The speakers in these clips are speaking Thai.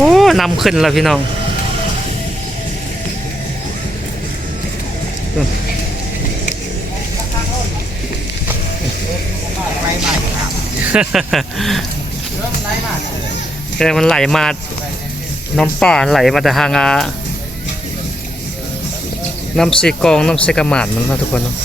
อ้นำขึ้นแล้วพี่น้องไม่ใหม่ครับแต่มันไหลมา น้ำป่าไหลมาแต่ทางอาน้ำซีกอง น้ำซีกระหมานมันเนาะทุกคนเนาะ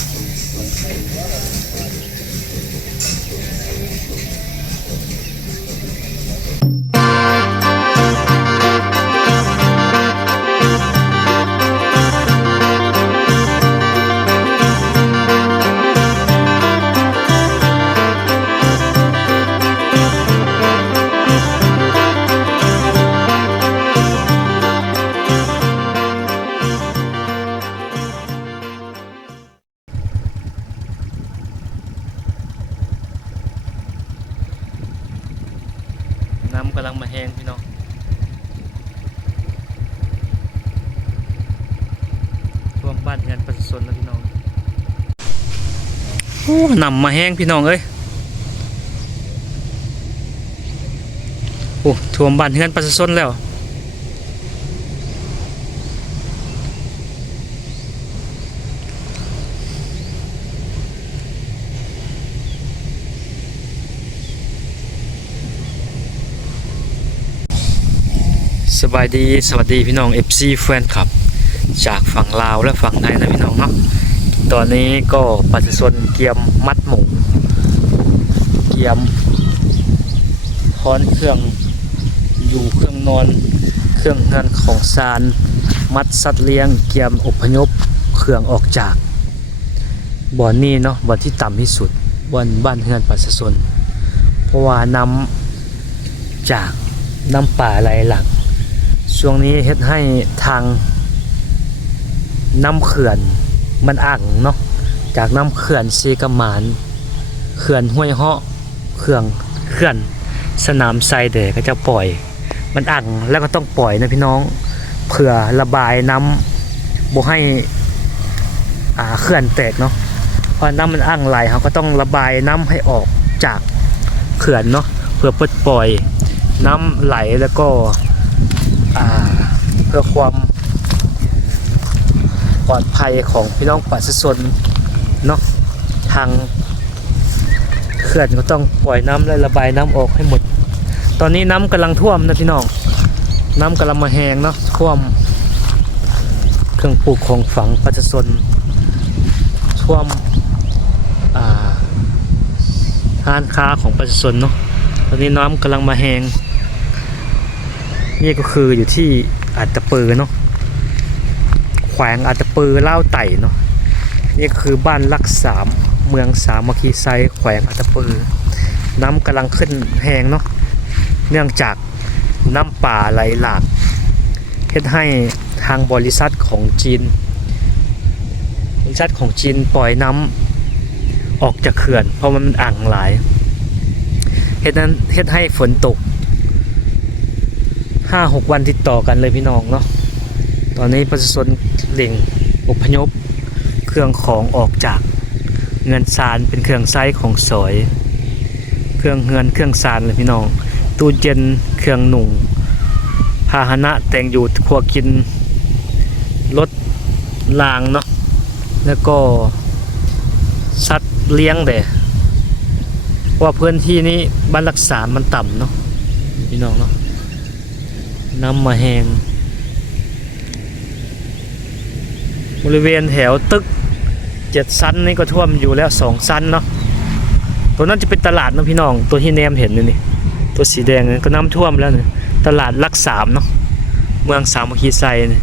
บ้านเรือนประชาชนแล้วพี่น้องโอ้หนำมาแห้งพี่น้องเอ้ยโอ้ท่วมบ้านเรือนประชาชนแล้วสบายดี สวัสดีพี่น้อง FC แฟนคลับ จากฝั่งลาวและฝั่งไทยนะพี่น้องเนาะตอนนี้ก็ปฏิสนเกียมมัดหมูเกียมพร้อนเครื่องอยู่เครื่องนอนเครื่องเงินของซานมัดสัตว์เลี้ยงเกียมอพยพเครื่องออกจากบ่อนนี้เนาะบ่อนที่ต่ำที่สุดบ่อนบ้านเฮือนปัสสนเพราะว่านำจากน้ำป่าไหลหลังช่วงนี้เฮ็ดให้ทาง น้ำเขื่อนมันอ่างเนาะจากน้ำเขื่อนซีกมานเขื่อนห้วยเหาะเขื่องเขื่อนสนามไซเดก็จะปล่อย มันอ่างแล้วก็ต้องปล่อยนะพี่น้องเพื่อระบายน้ำบ่ให้อ่าเขื่อนแตกเนาะเพราะน้ำมันอ่างไหลเขาก็ต้องระบายน้ำให้ออกจากเขื่อนเนาะเพื่อปลดปล่อยน้ำไหลแล้วก็เพื่อความ ปลอดภัยของพี่น้องประชาชนเนาะทางเขื่อนก็ต้องปล่อยน้ำและระบายน้ำออกให้หมด ตอนนี้น้ำกำลังท่วมนะพี่น้อง น้ำกำลังมาแหงเนาะท่วม เครื่องปลูกของฝังประชาชนท่วมอ่าร้านค้าของประชาชนเนาะ ตอนนี้น้ำกำลังมาแหง นี่ก็คืออยู่ที่อัตตปือเนาะ ขวงอัตตปือเล่าไต่เนาะนี่คือบ้านลักสามเมืองสามัคคีไซแขวงอัตตปือ น้ำกำลังขึ้นแหงเนาะเนื่องจากน้ำป่าไหลหลากเฮ็ดให้ทางบริษัทของจีน บริษัทของจีนปล่อยน้ำออกจากเขื่อน เพราะมันอ่างหลายเฮ็ดนั้นเฮ็ดให้ฝนตกห้าหกวันติดต่อกันเลยพี่น้องเนาะ ตอนนี้ประชาชนเล่งอพยพเครื่องของออกจากเงินซานเป็นเครื่องไซส์ของสอย เครื่องเงินเครื่องซานเลยพี่น้อง ตู้เย็นเครื่องหนุ่งพาหนะแต่งอยู่ครัวกินรถลางเนาะแล้วก็สัตว์เลี้ยงเด้เพราะว่าพื้นที่นี้บ้านรักษามันต่ำเนาะพี่น้องเนาะน้ำมาแหง บริเวณแถวตึกเจ็ดชั้นนี่ก็ท่วมอยู่แล้วสองชั้นเนาะตัวนั้นจะเป็นตลาดนะพี่น้อง ตัวที่แนมเห็นนี่นี่ตัวสีแดงนี่ก็น้ำท่วมแล้วเนี่ยตลาดลักสามเนาะเมืองสามัคคีไซเนี่ย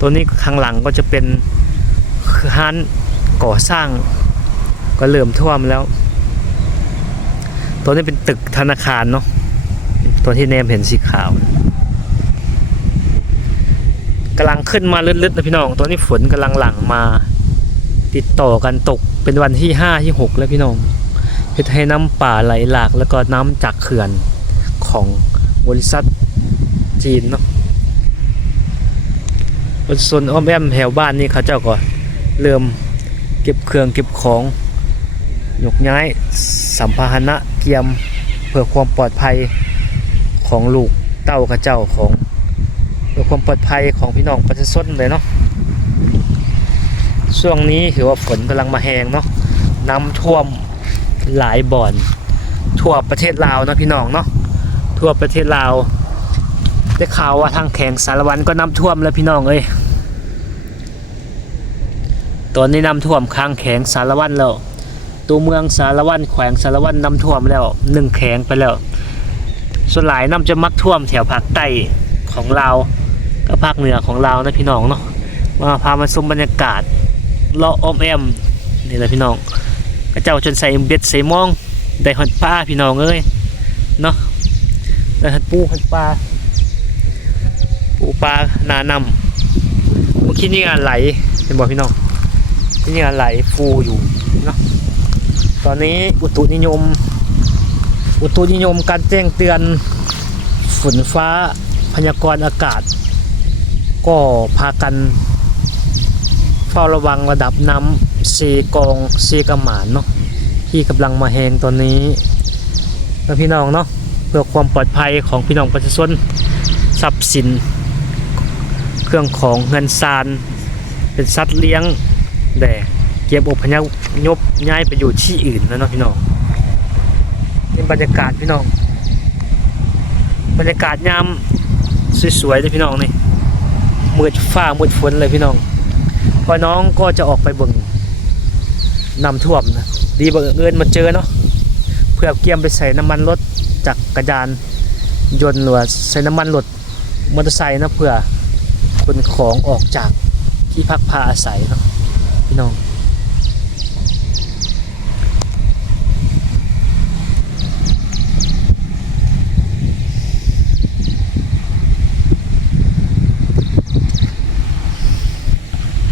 ตัวนี้ข้างหลังก็จะเป็นห้านก่อสร้าง ก็เริ่มท่วมแล้ว ตัวนี้เป็นตึกธนาคารเนาะตัวที่แนมเห็นสีขาว กำลังขึ้นมาลึดๆนะพี่น้อง ตอนนี้ฝนกำลังหลั่งมา ติดต่อกันตกเป็นวันที่ห้าที่หกแล้วพี่น้องเฮ็ดให้น้ำป่าไหลหลากแล้วก็น้ำจากเขื่อนของบริษัทจีนเนาะบนส่วนอ้อมแอมแถวบ้านนี่เขาเจ้าก็เริ่มเก็บเครื่องเก็บของยกย้ายสัมภาระเกียมเพื่อความปลอดภัยของลูกเต้ากับเจ้าของ เพื่อความปลอดภัยของพี่น้องประชาชนเลยเนาะช่วงนี้ถือว่าฝนกำลังมาแหงเนาะน้ำท่วมหลายบ่อน ทั่วประเทศลาวเนาะพี่น้องเนาะทั่วประเทศลาวได้ข่าวว่าทางแข่งสารวันก็น้ำท่วมแล้วพี่น้องเอ้ยตอนนี้น้ำท่วมข้างแข็งสารวันแล้ว ตัวเมืองสารวันแขวงสารวันน้ำท่วมแล้วหนึ่งแข็งไปแล้ว ส่วนหลายน้ำจะมักท่วมแถวภาคใต้ของลา กับภาคเหนือของลานะพี่น้องเนาะมาพามาชมบรรยากาศเลาะอ้อมแอมนี่แหละพี่น้องกระเจ้าจนใส่เบ็ดใส่มองได้หอดปลาพี่น้องเอ้ยเนาะได้หอดปูหอดปลาปูปลาหนานำเมื่อกี้นี่งานไหลเห็นบอกพี่น้องที่นี่งานไหลฟูอยู่เนาะตอนนี้อุตุนิยม อุตุนิยมการแจ้งเตือนฝนฟ้าพยากรณ์อากาศ ก็พากันเฝ้าระวังระดับน้ำซีกองซีกระหมานเนาะที่กำลังมาแหงตอนนี้แล้วพี่น้องเนาะเพื่อความปลอดภัยของพี่น้องประชาชนทรัพย์สิน เครื่องของเงินซานเป็นสัตว์เลี้ยงแต่เก็บอพยพย้ายไปอยู่ที่อื่นแล้วเนาะพี่น้องนี่บรรยากาศพี่น้อง บรรยากาศยามสวยๆเลยพี่น้องนี่ มืดฟ้ามืดฝนเลยพี่น้องพอน้องก็จะออกไปบึงน้ำท่วมนะดีบังเอิญมาเจอเนาะเพื่อเกียมไปใส่น้ำมันรถจากกระยานยนต์หรือใส่น้ำมันรถมอเตอร์ไซค์นะเพื่อขนของออกจากที่พักพาอาศัยเนาะพี่น้อง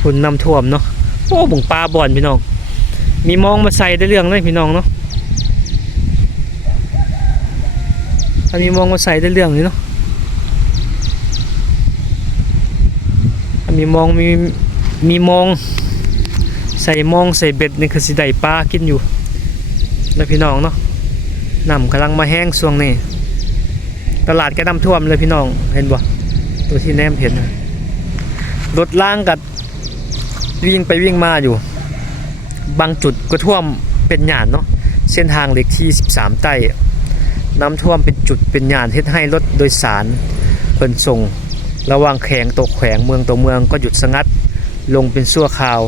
ฝุ่นน้ำท่วมเนาะโอ้บุงปลาบ่อนพี่น้อง มีมองมาใส่ได้เรื่องเลยพี่น้องเนาะอันนี้มองมาใส่ได้เรื่องเลยเนาะอันมีมองมีมีมองใส่มองใส่เบ็ดนี่คือสิได้ปลากินอยู่นะพี่น้องเนาะน้ำกำลังมาแห้งช่วงนี้ตลาดก็น้ำท่วมเลยพี่น้องเห็นบ่ตัวที่แนมเห็นนะรถล่างกับ วิ่งไปวิ่งมาอยู่ บางจุดก็ท่วมเป็นหยาดเนาะเส้นทางเล็กที่ 13 ใต้น้ำท่วมเป็นจุดเป็นหยาดเฮ็ดให้รถโดยสารขนส่ง ระหว่างแขวงตัวแขวงเมืองตัวเมืองก็หยุดสงัดลงเป็นชั่วคราว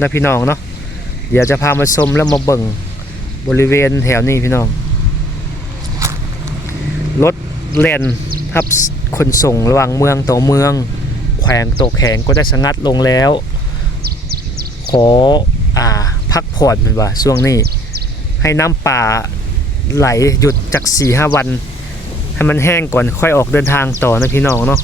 นะพี่น้องเนาะเดี๋ยวจะพามาชมแล้วมาเบิ่งบริเวณแถวนี้พี่น้องรถแล่นทับขนส่งระหว่างเมืองต่อเมือง แขวงตัวแข็งก็ได้สงัดลงแล้ว ขออ่าพักผ่อนมันว่าช่วงนี้ให้น้ำป่าไหลหยุดจาก4ีหวัน ให้มันแห้งก่อนค่อยออกเดินทางต่อนะพี่น้องเนาะ